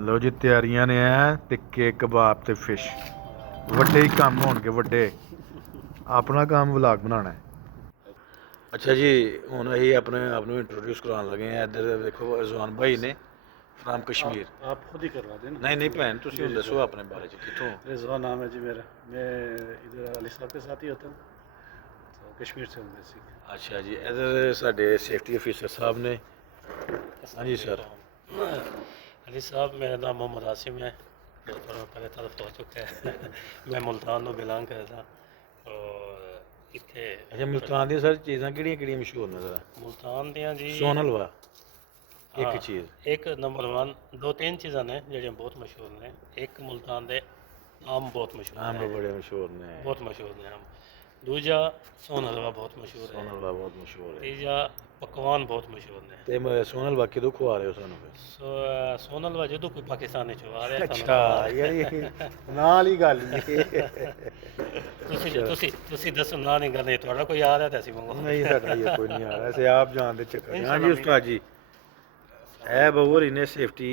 ਲੋ ਜੀ ਤਿਆਰੀਆਂ ਨੇ ਐ ਟਿੱਕੇ ਕਬਾਬ ਤੇ ਫਿਸ਼ ਵੱਡੇ ਹੀ ਕੰਮ ਹੋਣਗੇ ਵੱਡੇ ਆਪਣਾ ਕੰਮ ਵਲੌਗ ਬਣਾਉਣਾ ਹੈ। ਅੱਛਾ ਜੀ ਹੁਣ ਅਸੀਂ ਆਪਣੇ ਆਪ ਨੂੰ ਇੰਟਰੋਡਿਊਸ ਕਰਾਉਣ ਲੱਗੇ ਆ। ਇੱਧਰ ਵੇਖੋ ਰਿਜ਼ਵਾਨ ਭਾਈ ਨੇ ਫਰਾਮ ਕਸ਼ਮੀਰ। आप खुद ही करवा देना। ਨਹੀਂ ਨਹੀਂ ਭੈਣ ਤੁਸੀਂ ਹੁਣ ਦੱਸੋ ਆਪਣੇ ਬਾਰੇ ਚ ਕਿੱਥੋਂ। रिजवान नाम है जी मेरा। मैं इधर अली साहब के साथ ही होता हूँ, तो कश्मीर से हूँ बेसिक। ਅੱਛਾ ਜੀ ਇੱਧਰ ਸਾਡੇ ਸੇਫਟੀ ਅਫੀਸਰ ਸਾਹਿਬ ਨੇ। ਹਾਂਜੀ सर। अली साहब मेरा नाम मोहम्मद आसिम है, बहुत बार पहले तरफ हो चुका है। मैं मुल्तान तो बिलोंग करता और इतने ਅੱਛਾ ਮੁਲਤਾਨ ਦੀਆਂ ਸਰ ਚੀਜ਼ਾਂ ਕਿਹੜੀਆਂ ਕਿਹੜੀਆਂ ਮਸ਼ਹੂਰ ਨੇ ਜ਼ਰਾ। मुल्तान दियां जी ਸੋਨ ਹਲਵਾ ਇੱਕ हाँ, ਚੀਜ਼। एक नंबर 1 दो तीन चीज़ां ने ਜਿਹੜੀਆਂ ਬਹੁਤ ਮਸ਼ਹੂਰ ਨੇ। ਇੱਕ ਮੁਲਤਾਨ ਦੇ ਆਮ ਬਹੁਤ ਮਸ਼ਹੂਰ ਆਮ ਨੇ, ਬੜੇ ਮਸ਼ਹੂਰ ਨੇ। ਬਹੁਤ ਮਸ਼ਹੂਰ ਨੇ ਆਮ। ਦੂਜਾ ਸੋਨ ਹਲਵਾ ਬਹੁਤ ਮਸ਼ਹੂਰ ਸੋਨ ਹੈ। ਹਲਵਾ ਬਹੁਤ ਮਸ਼ਹੂਰ ਹੈ। ਤੀਜਾ ਪਕਵਾਨ ਬਹੁਤ ਮਸ਼ਹੂਰ ਨੇ। ਤੇ ਸੋਨ ਹਲਵਾ ਕਿਦੋਂ ਖਵਾ ਰਹੇ ਹੋ ਸਾਨੂੰ ਫਿਰ। ਸੋਨ ਹਲਵਾ ਜਦੋਂ ਕੋਈ ਪਾਕਿਸਤਾਨੀ ਚੋਂ ਆ ਰਿਹਾ ਅੱਛਾ ਯਾਰ ਇਹ ਨਾਲ ਹੀ ਗੱਲ ਜੀ। ਤੁਸੀਂ ਦੱਸੋ ਨਾ ਨਹੀਂ ਗੱਲ ਇਹ ਤੁਹਾਡਾ ਕੋਈ ਆ ਰਿਹਾ ਤਾਂ ਅਸੀਂ ਮੰਗਵਾ। ਨਹੀਂ ਸਾਡਾ ਇਹ ਕੋਈ ਨਹੀਂ ਆ ਰਿਹਾ ਅਸੀਂ ਆਪ ਜਾਣਦੇ ਚੱਕਰ। ਹਾਂਜੀ ਉਸਤਾਦ ਜੀ ਇਹ ਬਹੂਰ ਇਹਨੇ ਸੇਫਟੀ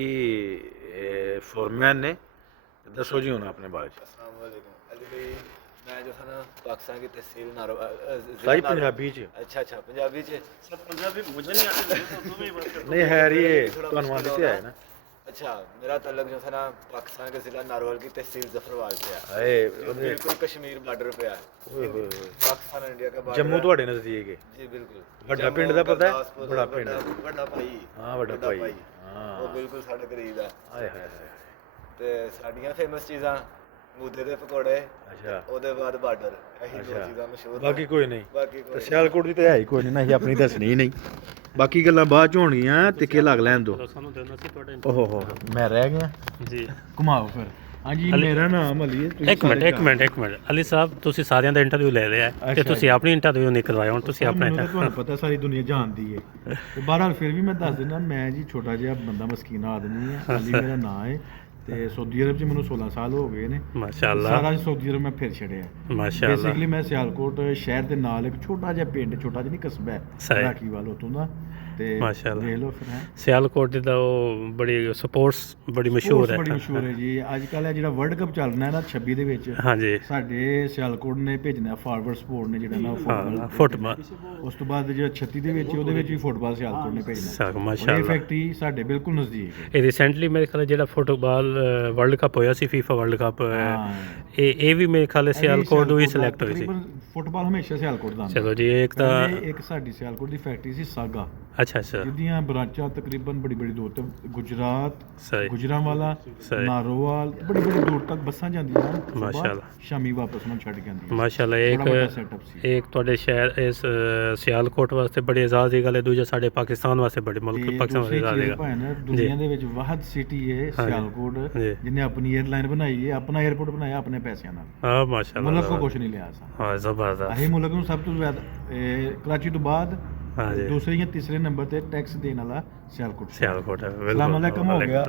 ਫੋਰਮੈਨ ਨੇ ਦੱਸੋ ਜੀ ਹੁਣ ਆਪਣੇ ਬਾਰੇ ਚ। अस्सलाम वालेकुम अली भाई। मैं जो है ना पाकिस्तान की तहसील नारोवाल ਸਾਈ ਪੰਜਾਬੀ ਚ। अच्छा अच्छा पंजाबी च सब पंजाबी मुझे नहीं आती, तो तुम ही बात करो। ਨਹੀਂ ਹੈ ਇਹ ਤੁਹਾਨੂੰ ਆਂਦੇ ਤੇ ਆਇਆ ਨਾ। अच्छा मेरा तल्लक जो है ना पाकिस्तान के ज़िला नारोवाल की तहसील जफरवाल से है। ਆਏ ਉਹਦੇ बिल्कुल कश्मीर बॉर्डर पे है। ਓਏ ਹੋਏ ਹੋਏ। पाकिस्तान और इंडिया का बॉर्डर ਜੰਮੂ ਤੁਹਾਡੇ ਨਜ਼ਦੀਕ ਹੈ। जी बिल्कुल। ਵੱਡਾ ਪਿੰਡ ਦਾ ਪਤਾ ਹੈ? गुरदासपुर, बड़ा पिंड। बड़ा भाई। ਹਾਂ ਵੱਡਾ ਭਾਈ ਹਾਂ। वो बिल्कुल साढ़े करीब है। ਆਏ ਹਾਏ ਹਾਏ। ਤੇ ਸਾਡੀਆਂ ਫੇਮਸ ਚੀਜ਼ਾਂ ਮੂਦੇ ਦੇ ਪਕੌੜੇ, ਅੱਛਾ ਉਹਦੇ ਬਾਅਦ ਬਾਰਡਰ। ਇਹੀ ਦੋ ਅੱਛਾ। ਚੀਜ਼ਾਂ ਮਸ਼ਹੂਰ ਬਾਕੀ ਕੋਈ ਨਹੀਂ। ਬਾਕੀ ਤੇ ਕੋਈ ਸਿਆਲਕੋਟ ਦੀ ਤਾਂ ਹੈ ਹੀ ਕੋਈ ਨਹੀਂ ਨਾ ਅਸੀਂ ਆਪਣੀ ਦੱਸਣੀ ਹੀ ਨਹੀਂ। ਬਾਕੀ ਗੱਲਾਂ ਬਾਅਦ ਚ ਹੋਣਗੀਆਂ ਟਿੱਕੇ ਲੱਗ ਲੈਣ ਦੋ। ਸਾਨੂੰ ਦੇਣਾ ਸੀ ਤੁਹਾਡੇ। ਓਹੋ ਹੋ ਮੈਂ ਰਹਿ ਗਿਆ। ਜੀ ਘੁਮਾਓ ਫਿਰ। ਹਾਂਜੀ ਮੇਰਾ ਨਾਮ ਅਲੀ ਹੈ। ਤੁਸੀਂ ਇੱਕ ਮਿੰਟ ਸਾਰੇ ਇੱਕ ਮਿੰਟ ਇੱਕ ਮਿੰਟ ਅਲੀ ਸਾਹਿਬ ਤੁਸੀਂ ਸਾਰਿਆਂ ਦਾ ਇੰਟਰਵਿਊ ਲੈ ਲਿਆ ਹੈ ਤੇ ਅੱਛਾ ਤੁਸੀਂ ਆਪਣੀ ਇੰਟਰਵਿਊ ਨਹੀਂ ਕਰਵਾਇਆ। ਹੁਣ ਤੁਸੀਂ ਆਪਣੇ ਮੈਨੂੰ ਤਾਂ ਤੁਹਾਨੂੰ ਪਤਾ ਸਾਰੀ ਦੁਨੀਆ ਜਾਣਦੀ ਹੈ ਤੇ ਬਹਰਹਾਲ ਫਿਰ ਵੀ ਮੈਂ ਦੱਸ ਦਿੰਦਾ ਮੈਂ ਜੀ ਛੋਟਾ ਜਿਹਾ ਬੰਦਾ ਮਸਕੀਨ ਆਦਮੀ ਹੈ। ਅਲੀ ਮੇਰਾ ਨਾਂ ਹੈ ਤੇ ਸਊਦੀ ਅਰਬ 'ਚ ਮੈਨੂੰ 16 ਸਾਲ ਹੋ ਗਏ ਨੇ। ਮਾਸ਼ਾਅੱਲਾ ਸਾਰਾ ਸਊਦੀ ਅਰਬ ਮੈਂ ਫਿਰ ਛੜਿਆ। ਮਾਸ਼ਾਅੱਲਾ ਬੇਸਿਕਲੀ ਮੈਂ ਸਿਆਲਕੋਟ ਸ਼ਹਿਰ ਦੇ ਨਾਲ ਇੱਕ ਛੋਟਾ ਜਿਹਾ ਪਿੰਡ, ਛੋਟਾ ਜਿਹਾ ਨਹੀਂ ਕਸਬਾ ਹੈ ਸਹੀ। ਰਾਖੀਵਾਲ ਉਤੋਂ ਦਾ। ਤੇ ਮਾਸ਼ਾਅੱਲਾ। ਦੇਖ ਲਓ ਫਿਰ ਹੈ ਸਿਆਲਕੋਟ ਦੀ ਤਾਂ ਉਹ ਬੜੀ ਸਪੋਰਟਸ ਬੜੀ ਮਸ਼ਹੂਰ ਬੜੀ ਹੈ। ਮਸ਼ਹੂਰ ਹੈ ਜੀ। ਅੱਜ ਕੱਲ੍ਹ ਇਹ ਜਿਹੜਾ ਵਰਲਡ ਕੱਪ ਚੱਲਣਾ ਹੈ ਨਾ 26 ਦੇ ਵਿੱਚ, ਹਾਂਜੀ ਸਾਡੇ ਸਿਆਲਕੋਟ ਨੇ ਭੇਜਣਾ ਫਾਰਵਰਡ ਸਪੋਰਟ ਨੇ ਜਿਹੜਾ ਨਾ ਹਾਂ ਫੁੱਟਬਾਲ ਉਸ ਤੋਂ ਬਾਅਦ ਜਿਹੜਾ 36 ਦੇ ਵਿੱਚ ਉਹਦੇ ਵਿੱਚ ਵੀ ਫੁੱਟਬਾਲ ਸਿਆਲਕੋਟ ਨੇ ਭੇਜਣਾ। ਇਹ ਮਾਸ਼ਾਅੱਲਾ। ਫੈਕਟਰੀ ਸਾਡੇ ਬਿਲਕੁਲ ਨਜ਼ਦੀਕ ਹੈ। ਇਹ ਰੀਸੈਂਟਲੀ ਮੇਰੇ ਖਿਆਲ ਜਿਹੜਾ ਫੁੱਟਬਾਲ ਵਰਲਡ ਕੱਪ ਹੋਇਆ ਸੀ FIFA ਵਰਲਡ ਕੱਪ ਇਹ ਵੀ ਮੇਰੇ ਖਿਆਲ ਸਿਆਲਕੋਟ ਨੂੰ ਹੀ ਸਿਲੈਕਟ ਹੋਈ ਸੀ। ਫੁੱਟਬਾਲ ਹਮੇਸ਼ਾ ਸਿਆਲਕੋਟ ਦਾ ਹੁੰਦਾ। ਚਲੋ ਜੀ ਇੱਕ ਤਾਂ ਪਹਿਲੇ ਇੱਕ ਸਾਡੀ ਸਿਆਲਕੋਟ ਦੀ ਫੈਕਟਰੀ ਸੀ ਸਾਗਾ, ਅੱਛਾ ਅੱਛਾ ਜਿਹਦੀਆਂ ਬ੍ਰਾਂਚਾਂ ਤਕਰੀਬਨ ਬੜੀ ਬੜੀ ਦੂਰ ਤੱਕ ਗੁਜਰਾਤ, ਸਹੀ ਗੁਜਰਾਂਵਾਲਾ, ਸਹੀ। ਨਾਰੋਵਾਲ ਬੜੀ ਬੜੀ ਦੂਰ ਤੱਕ ਬੱਸਾਂ ਜਾਂਦੀਆਂ ਹਨ। ਸੁਬਾਹ ਮਾਸ਼ਾਅੱਲਾ। ਸ਼ਾਮੀ ਵਾਪਸ ਨੂੰ ਛੱਡ ਕੇ ਆਉਂਦੀਆਂ। ਮਾਸ਼ਾਅੱਲਾ ਬੜਾ ਵੱਡਾ ਇੱਕ ਸੈਟਅਪ ਸੀ। ਇੱਕ ਤੁਹਾਡੇ ਸ਼ਹਿਰ ਇਸ ਸਿਆਲਕੋਟ ਵਾਸਤੇ ਬੜੀ ਇਜ਼ਾਜ਼ ਦੀ ਗੱਲ ਹੈ। ਦੂਜਾ ਸਾਡੇ ਪਾਕਿਸਤਾਨ ਵਾਸਤੇ ਬੜੀ ਮੁਲਕ ਤੇ ਪਾਕਿਸਤਾਨ ਵਾਸਤੇ ਦੂਸਰੀ ਇਜ਼ਾਜ਼ ਦੀ ਚੀਜ਼ ਗੱਲ। ਭਾਵੇਂ ਨਾ ਦੁਨੀਆ ਦੇ ਵਿੱਚ ਵਾਹਦ ਸਿਟੀ ਹੈ ਸਿਆਲਕੋਟ, ਜੀ। ਜਿਹਨੇ ਆਪਣੀ 에ਅਰਲਾਈਨ ਬਣਾਈ ਹੈ, ਆਪਣਾ 에ਅਰਪੋਰਟ ਬਣਾਇਆ ਆਪਣੇ ਪੈਸਿਆਂ ਨਾਲ। ਹਾਂ ਮਾਸ਼ਾਅੱਲਾ। ਮੁਲਕ ਕੋ ਕੁਛ ਨਹੀਂ ਲਿਆ ਸਾ। ਹਾਂ ਜ਼ਬਰਦਸਤ। ਅਸੀਂ ਮੁਲਕ ਨੂੰ ਸਭ ਤੋਂ ਜ਼ਿਆਦਾ ਕਰਾਚੀ ਤੋਂ ਬਾਅਦ ਹਾਂ ਜੀ ਦੂਸਰੇ ਜਾਂ ਤੀਸਰੇ ਨੰਬਰ ਤੇ ਟੈਕਸ ਦੇਣ ਵਾਲਾ ਸਿਆਲਕੋਟ। ਸਿਆਲਕੋਟ ਹੈ ਅਸਲਾਮ ਬਿਲਕੁਲ। ਅਲੈਕਮ ਹੋ ਗਿਆ।